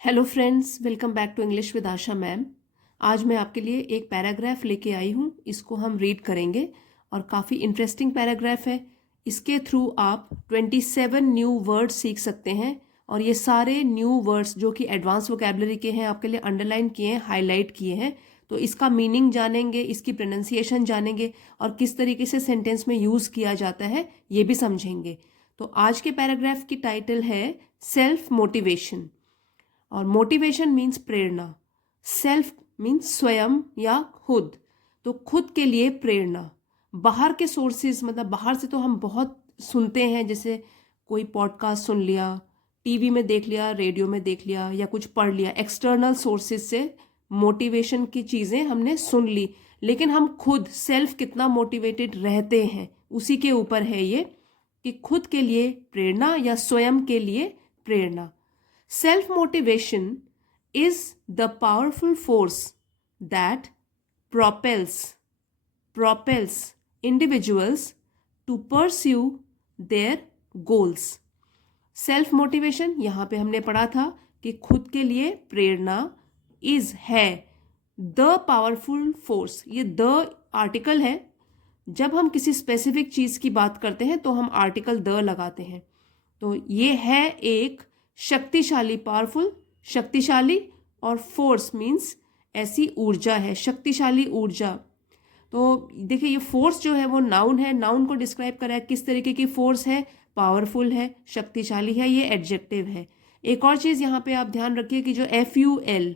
Hello friends, welcome back to English with Asha ma'am. आज मैं आपके लिए एक पैराग्राफ लेके आई हूँ। इसको हम रीड करेंगे और काफ़ी इंटरेस्टिंग पैराग्राफ है। इसके थ्रू आप 27 न्यू वर्ड्स सीख सकते हैं और ये सारे न्यू वर्ड्स जो कि एडवांस वोकेबलरी के हैं आपके लिए अंडरलाइन किए हैं, हाईलाइट किए हैं। तो इसका मीनिंग जानेंगे, इसकी प्रोनाउंसिएशन जानेंगे और किस तरीके से सेंटेंस में यूज़ किया जाता है ये भी समझेंगे। तो आज के पैराग्राफ की टाइटल है सेल्फ मोटिवेशन। और मोटिवेशन मीन्स प्रेरणा, सेल्फ मीन्स स्वयं या खुद। तो खुद के लिए प्रेरणा। बाहर के सोर्सेज मतलब बाहर से तो हम बहुत सुनते हैं, जैसे कोई पॉडकास्ट सुन लिया, टीवी में देख लिया, रेडियो में देख लिया या कुछ पढ़ लिया। एक्सटर्नल सोर्सेज से मोटिवेशन की चीज़ें हमने सुन ली, लेकिन हम खुद सेल्फ कितना मोटिवेटेड रहते हैं उसी के ऊपर है ये कि खुद के लिए प्रेरणा या स्वयं के लिए प्रेरणा। Self-motivation is the powerful force that propels individuals to pursue their goals. Self motivation यहाँ पे हमने पढ़ा था कि खुद के लिए प्रेरणा इज है द पावरफुल फोर्स। ये द आर्टिकल है। जब हम किसी स्पेसिफिक चीज़ की बात करते हैं तो हम आर्टिकल द लगाते हैं। तो ये है एक शक्तिशाली, पावरफुल, शक्तिशाली, और फोर्स मीन्स ऐसी ऊर्जा है, शक्तिशाली ऊर्जा। तो देखिए ये फोर्स जो है वो नाउन है, नाउन को डिस्क्राइब करा है किस तरीके की फोर्स है, पावरफुल है, शक्तिशाली है, ये एडजेक्टिव है। एक और चीज़ यहाँ पे आप ध्यान रखिए कि जो FUL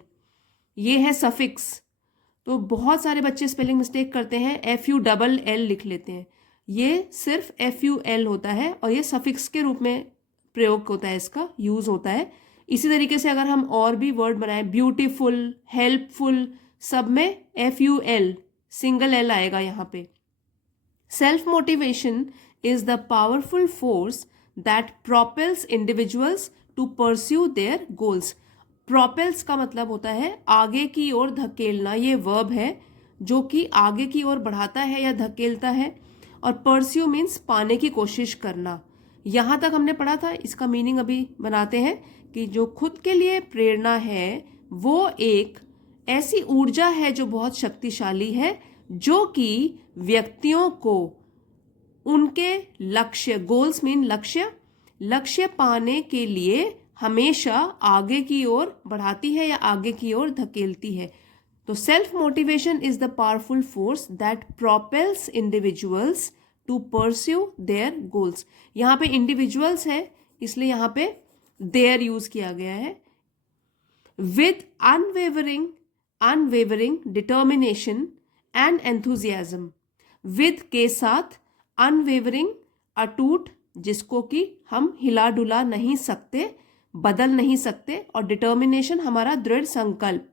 ये है सफिक्स। तो बहुत सारे बच्चे स्पेलिंग मिस्टेक करते हैं, FULL लिख लेते हैं। ये सिर्फ FUL होता है और ये सफिक्स के रूप में प्रयोग होता है, इसका यूज होता है। इसी तरीके से अगर हम और भी वर्ड बनाएं, ब्यूटीफुल, हेल्पफुल, सब में FUL सिंगल L आएगा यहाँ पे। Self motivation is the powerful force that propels individuals to pursue their goals. Propels का मतलब होता है आगे की ओर धकेलना। ये वर्ब है जो कि आगे की ओर बढ़ाता है या धकेलता है। और परस्यू मीन्स पाने की कोशिश करना। यहाँ तक हमने पढ़ा था। इसका मीनिंग अभी बनाते हैं कि जो खुद के लिए प्रेरणा है वो एक ऐसी ऊर्जा है जो बहुत शक्तिशाली है, जो कि व्यक्तियों को उनके लक्ष्य, गोल्स मीन लक्ष्य पाने के लिए हमेशा आगे की ओर बढ़ाती है या आगे की ओर धकेलती है। तो self motivation is the powerful force that propels individuals to pursue their goals. यहाँ पे इंडिविजुअल्स है इसलिए यहाँ पे देयर यूज किया गया है। With unwavering determination and enthusiasm. With के साथ, अनवेवरिंग अटूट, जिसको कि हम हिला डुला नहीं सकते, बदल नहीं सकते, और डिटर्मिनेशन हमारा दृढ़ संकल्प।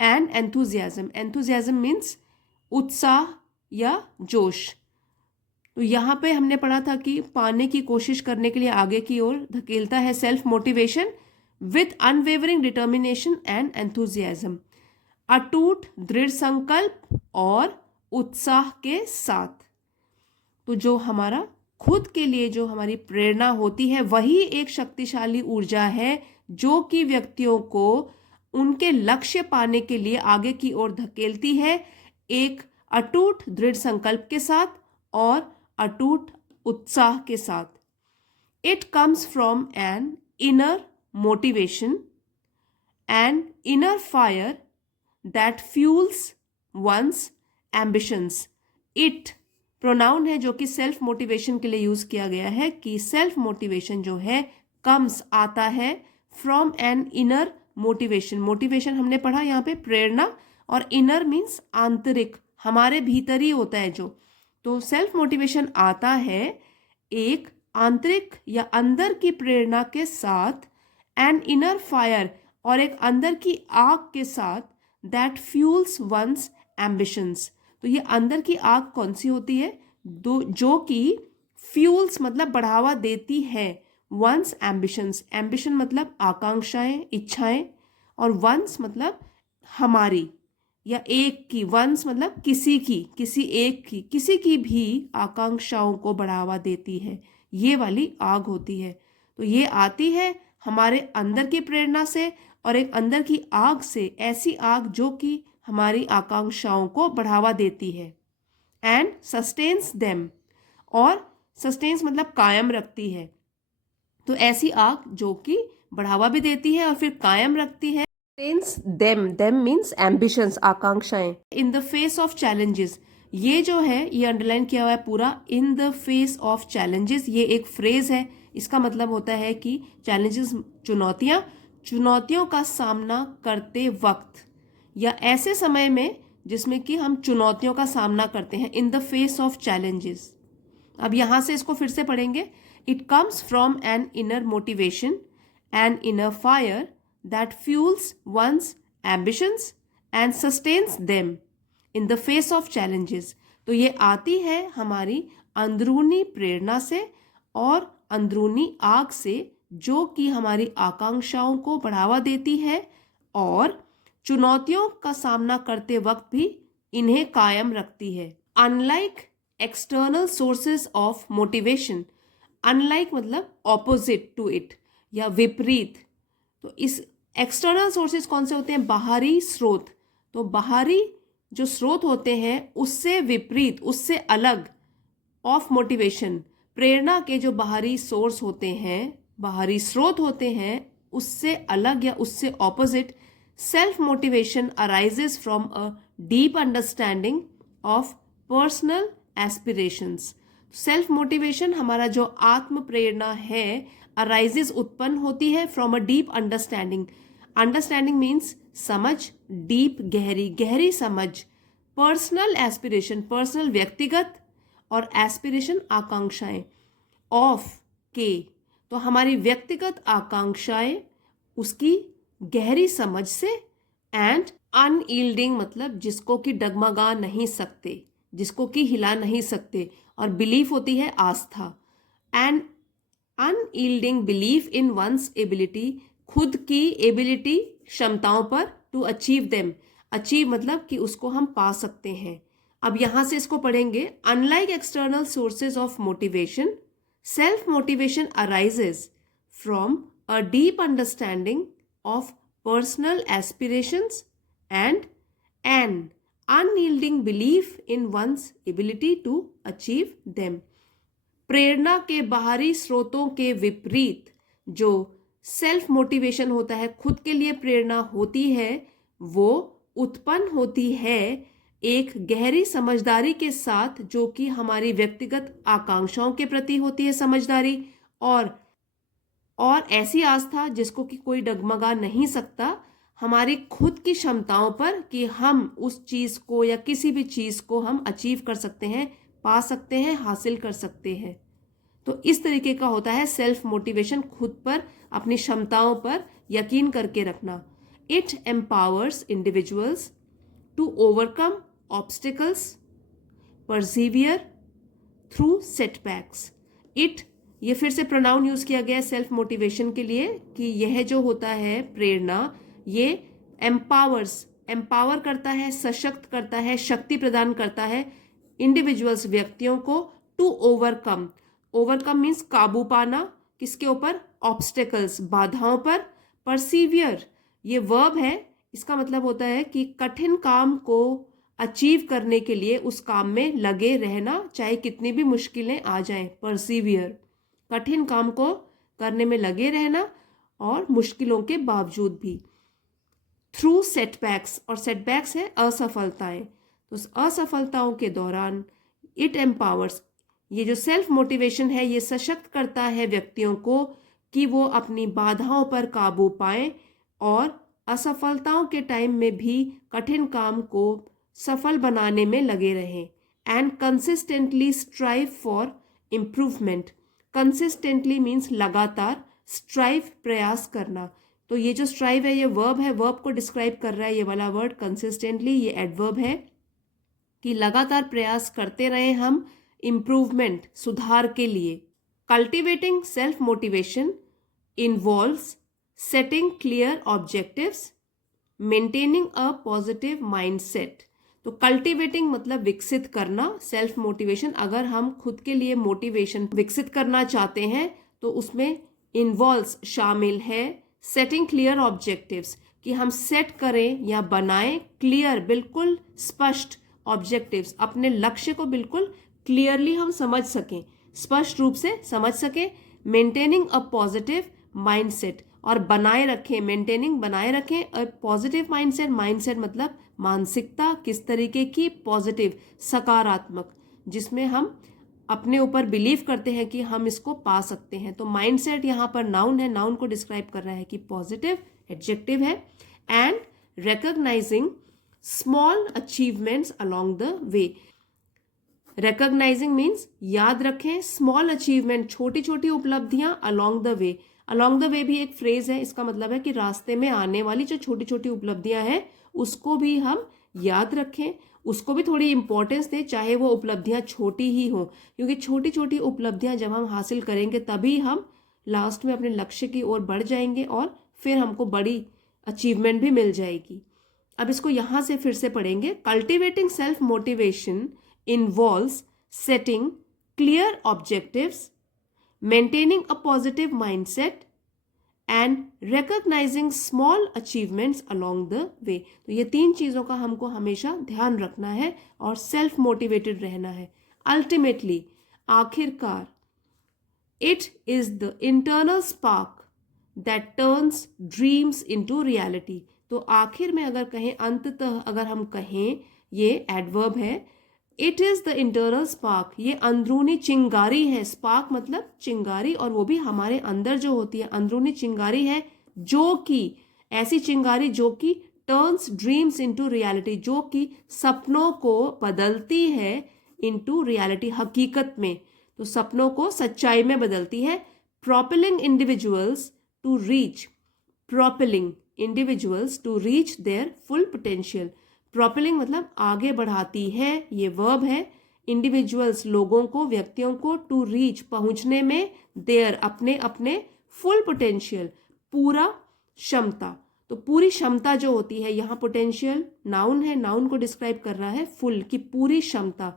एंड एंथुजियाज्म मीन्स उत्साह या जोश। तो यहाँ पे हमने पढ़ा था कि पाने की कोशिश करने के लिए आगे की ओर धकेलता है self motivation. With unwavering determination and enthusiasm, अटूट दृढ़ संकल्प और उत्साह के साथ। तो जो हमारा खुद के लिए जो हमारी प्रेरणा होती है वही एक शक्तिशाली ऊर्जा है जो कि व्यक्तियों को उनके लक्ष्य पाने के लिए आगे की ओर धकेलती है, एक अटूट दृढ़ संकल्प के साथ और अटूट उत्साह के साथ। It comes from an inner motivation and inner fire that fuels one's ambitions. इट प्रोनाउन है जो कि सेल्फ मोटिवेशन के लिए यूज किया गया है कि सेल्फ मोटिवेशन जो है कम्स आता है from an inner motivation. Motivation हमने पढ़ा यहाँ पे प्रेरणा, और इनर मीन्स आंतरिक, हमारे भीतर ही होता है जो। तो सेल्फ मोटिवेशन आता है एक आंतरिक या अंदर की प्रेरणा के साथ, एन इनर फायर, और एक अंदर की आग के साथ, दैट फ्यूल्स वंस एम्बिशंस। तो ये अंदर की आग कौन सी होती है? जो कि फ्यूल्स मतलब बढ़ावा देती है वंस एम्बिशंस। एम्बिशन मतलब आकांक्षाएं, इच्छाएं, और वंस मतलब हमारी या एक की। वंस मतलब किसी की, किसी एक की, किसी की भी आकांक्षाओं को बढ़ावा देती है, ये वाली आग होती है। तो ये आती है हमारे अंदर की प्रेरणा से और एक अंदर की आग से, ऐसी आग जो कि हमारी आकांक्षाओं को बढ़ावा देती है। एंड सस्टेन्स देम, और सस्टेन्स मतलब कायम रखती है। तो ऐसी आग जो कि बढ़ावा भी देती है और फिर कायम रखती है। Sustains them, them means ambitions, आकांक्षाएं। In the face of challenges, ये जो है ये अंडरलाइन किया हुआ है पूरा, in the face of challenges, ये एक फ्रेज है। इसका मतलब होता है कि चैलेंजेस, चुनौतियां, चुनौतियों का सामना करते वक्त या ऐसे समय में जिसमें कि हम चुनौतियों का सामना करते हैं, in the face of challenges. अब यहां से इसको फिर से पढ़ेंगे। It comes from an inner motivation, an inner fire that fuels one's ambitions and sustains them in the face of challenges. तो ये आती है हमारी अंदरूनी प्रेरणा से और अंदरूनी आग से, जो कि हमारी आकांक्षाओं को बढ़ावा देती है और चुनौतियों का सामना करते वक्त भी इन्हें कायम रखती है। Unlike external sources of motivation, unlike मतलब ऑपोजिट टू इट या विपरीत। तो इस एक्सटर्नल सोर्सेस कौन से होते हैं? बाहरी स्रोत। तो बाहरी जो स्रोत होते हैं उससे विपरीत, उससे अलग, ऑफ मोटिवेशन, प्रेरणा के जो बाहरी सोर्स होते हैं, बाहरी स्रोत होते हैं, उससे अलग या उससे opposite, self motivation arises from a deep understanding of personal aspirations. Self motivation, हमारा जो आत्म प्रेरणा है, अराइजेस उत्पन्न होती है from a deep understanding. Understanding means समझ, डीप गहरी, गहरी समझ। पर्सनल एस्पिरेशन, पर्सनल व्यक्तिगत, और एस्पिरेशन आकांक्षाएं, ऑफ के, तो हमारी व्यक्तिगत आकांक्षाएं उसकी गहरी समझ से। एंड अनयील्डिंग मतलब जिसको कि डगमगा नहीं सकते, जिसको कि हिला नहीं सकते, और बिलीफ होती है आस्था। And unyielding belief in one's ability, खुद की एबिलिटी, क्षमताओं पर, टू अचीव देम, अचीव मतलब कि उसको हम पा सकते हैं। अब यहां से इसको पढ़ेंगे। Unlike external sources of motivation, self motivation arises from a deep understanding of personal aspirations and an unyielding belief in one's ability to achieve them. प्रेरणा के बाहरी स्रोतों के विपरीत जो सेल्फ मोटिवेशन होता है, खुद के लिए प्रेरणा होती है, वो उत्पन्न होती है एक गहरी समझदारी के साथ, जो कि हमारी व्यक्तिगत आकांक्षाओं के प्रति होती है समझदारी, और ऐसी आस्था जिसको कि कोई डगमगा नहीं सकता, हमारी खुद की क्षमताओं पर कि हम उस चीज को या किसी भी चीज को हम अचीव कर सकते हैं, पा सकते हैं, हासिल कर सकते हैं। तो इस तरीके का होता है सेल्फ मोटिवेशन, खुद पर, अपनी क्षमताओं पर यकीन करके रखना। It empowers individuals to overcome obstacles, persevere through setbacks. It, ये फिर से प्रोनाउन यूज किया गया है सेल्फ मोटिवेशन के लिए कि यह जो होता है प्रेरणा, ये एम्पावर्स, एम्पावर करता है, सशक्त करता है, शक्ति प्रदान करता है इंडिविजुअल्स, व्यक्तियों को, टू ओवरकम, ओवरकम मीन्स काबू पाना, किसके ऊपर? ऑब्स्टेकल्स, बाधाओं पर। परसीवियर, ये वर्ब है, इसका मतलब होता है कि कठिन काम को अचीव करने के लिए उस काम में लगे रहना, चाहे कितनी भी मुश्किलें आ जाएं। परसीवियर, कठिन काम को करने में लगे रहना और मुश्किलों के बावजूद भी। थ्रू सेटबैक्स, और सेटबैक्स है असफलताएं, तो असफलताओं के दौरान इट एम्पावर्स, ये जो सेल्फ मोटिवेशन है ये सशक्त करता है व्यक्तियों को कि वो अपनी बाधाओं पर काबू पाएं और असफलताओं के टाइम में भी कठिन काम को सफल बनाने में लगे रहें। And consistently strive for improvement, consistently means लगातार, स्ट्राइव प्रयास करना। तो ये जो स्ट्राइव है ये वर्ब है, वर्ब को डिस्क्राइब कर रहा है ये वाला वर्ड कंसिस्टेंटली, ये एडवर्ब है कि लगातार प्रयास करते रहें हम इम्प्रूवमेंट, सुधार के लिए। Cultivating self motivation involves setting clear objectives, maintaining a positive mindset. तो कल्टिवेटिंग मतलब विकसित करना, सेल्फ मोटिवेशन, अगर हम खुद के लिए मोटिवेशन विकसित करना चाहते हैं तो उसमें इन्वॉल्व्स शामिल है सेटिंग क्लियर ऑब्जेक्टिव्स, कि हम सेट करें या बनाएं क्लियर, बिल्कुल स्पष्ट ऑब्जेक्टिव्स, अपने लक्ष्य को बिल्कुल क्लियरली हम समझ सकें, स्पष्ट रूप से समझ सकें। मेंटेनिंग अ पॉजिटिव माइंडसेट, और बनाए रखें, मेंटेनिंग बनाए रखें अ पॉजिटिव माइंडसेट, माइंडसेट मतलब मानसिकता किस तरीके की, पॉजिटिव सकारात्मक, जिसमें हम अपने ऊपर बिलीव करते हैं कि हम इसको पा सकते हैं। तो माइंडसेट यहाँ पर नाउन है, नाउन को डिस्क्राइब कर रहा है कि पॉजिटिव, एडजेक्टिव है। And recognising small achievements along the way, recognising means याद रखें, स्मॉल अचीवमेंट छोटी छोटी उपलब्धियां along the way, along the way भी एक फ्रेज है, इसका मतलब है कि रास्ते में आने वाली जो छोटी छोटी उपलब्धियां हैं उसको भी हम याद रखें, उसको भी थोड़ी इंपॉर्टेंस दें, चाहे वो उपलब्धियां छोटी ही हों, क्योंकि छोटी छोटी उपलब्धियां जब हम हासिल करेंगे तभी हम लास्ट में अपने लक्ष्य की ओर बढ़ जाएंगे और फिर हमको बड़ी अचीवमेंट भी मिल जाएगी। अब इसको यहां से फिर से पढ़ेंगे। Cultivating self motivation involves setting clear objectives, maintaining a positive mindset and recognizing small achievements along the way। तो ये 3 चीज़ों का हमको हमेशा ध्यान रखना है और सेल्फ मोटिवेटेड रहना है। अल्टीमेटली, आखिरकार, it is the internal spark that turns dreams into reality। तो आखिर में अगर कहें, अंततः अगर हम कहें, ये एडवर्ब है, it is the internal spark, ये अंदरूनी चिंगारी है, स्पार्क मतलब चिंगारी, और वो भी हमारे अंदर जो होती है, अंदरूनी चिंगारी है, जो कि ऐसी चिंगारी जो कि टर्न्स ड्रीम्स इनटू रियलिटी, जो कि सपनों को बदलती है इनटू रियलिटी, हकीकत में, तो सपनों को सच्चाई में बदलती है। Propelling individuals to reach, propelling individuals to reach their full potential, propelling मतलब आगे बढ़ाती है, ये वर्ब है। इंडिविजुअल्स लोगों को, व्यक्तियों को, टू रीच पहुंचने में, देयर अपने अपने, फुल पोटेंशियल पूरा क्षमता, तो पूरी क्षमता जो होती है, यहाँ पोटेंशियल नाउन है, नाउन को डिस्क्राइब कर रहा है, फुल की पूरी क्षमता।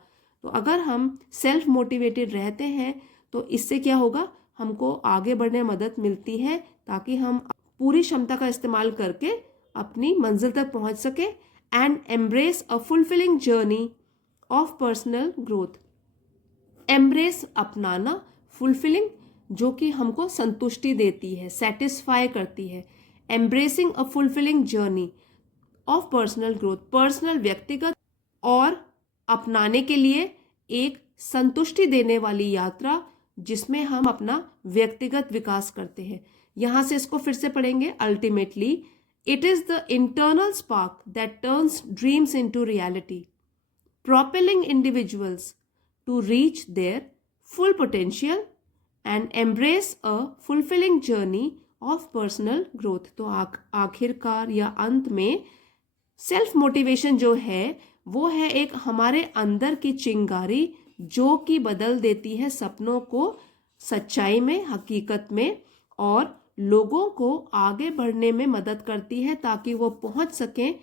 तो अगर हम सेल्फ मोटिवेटेड रहते हैं तो इससे क्या होगा, हमको आगे बढ़ने में मदद मिलती है ताकि हम पूरी क्षमता का इस्तेमाल करके अपनी मंजिल तक पहुंच सके। And embrace a fulfilling journey of personal growth। Embrace अपनाना, fulfilling जो कि हमको संतुष्टि देती है, satisfy करती है। Embracing a fulfilling journey of personal growth, personal व्यक्तिगत और अपनाने के लिए एक संतुष्टि देने वाली यात्रा जिसमें हम अपना व्यक्तिगत विकास करते हैं। यहां से इसको फिर से पढ़ेंगे। Ultimately, it is the internal spark that turns dreams into reality, propelling individuals to reach their full potential and embrace a fulfilling journey of personal growth। तो आखिरकार या अंत में सेल्फ मोटिवेशन जो है वो है एक हमारे अंदर की चिंगारी जो कि बदल देती है सपनों को सच्चाई में, हकीकत में, और लोगों को आगे बढ़ने में मदद करती है ताकि वो पहुंच सकें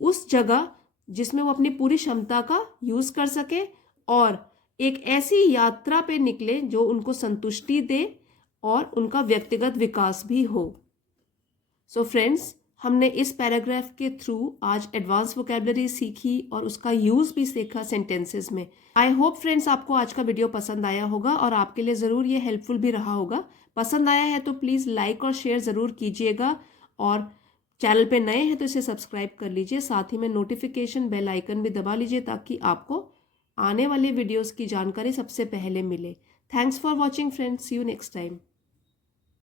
उस जगह जिसमें वो अपनी पूरी क्षमता का यूज कर सके और एक ऐसी यात्रा पे निकले जो उनको संतुष्टि दे और उनका व्यक्तिगत विकास भी हो। सो फ्रेंड्स, हमने इस पैराग्राफ के थ्रू आज एडवांस वोकैबुलरी सीखी और उसका यूज भी सीखा सेंटेंसेस में। आई होप फ्रेंड्स आपको आज का वीडियो पसंद आया होगा और आपके लिए ज़रूर ये हेल्पफुल भी रहा होगा। पसंद आया है तो प्लीज़ लाइक और शेयर ज़रूर कीजिएगा और चैनल पे नए हैं तो इसे सब्सक्राइब कर लीजिए। साथ ही में नोटिफिकेशन बेल आइकन भी दबा लीजिए ताकि आपको आने वाले वीडियोज़ की जानकारी सबसे पहले मिले। Thanks for watching friends, see you next time.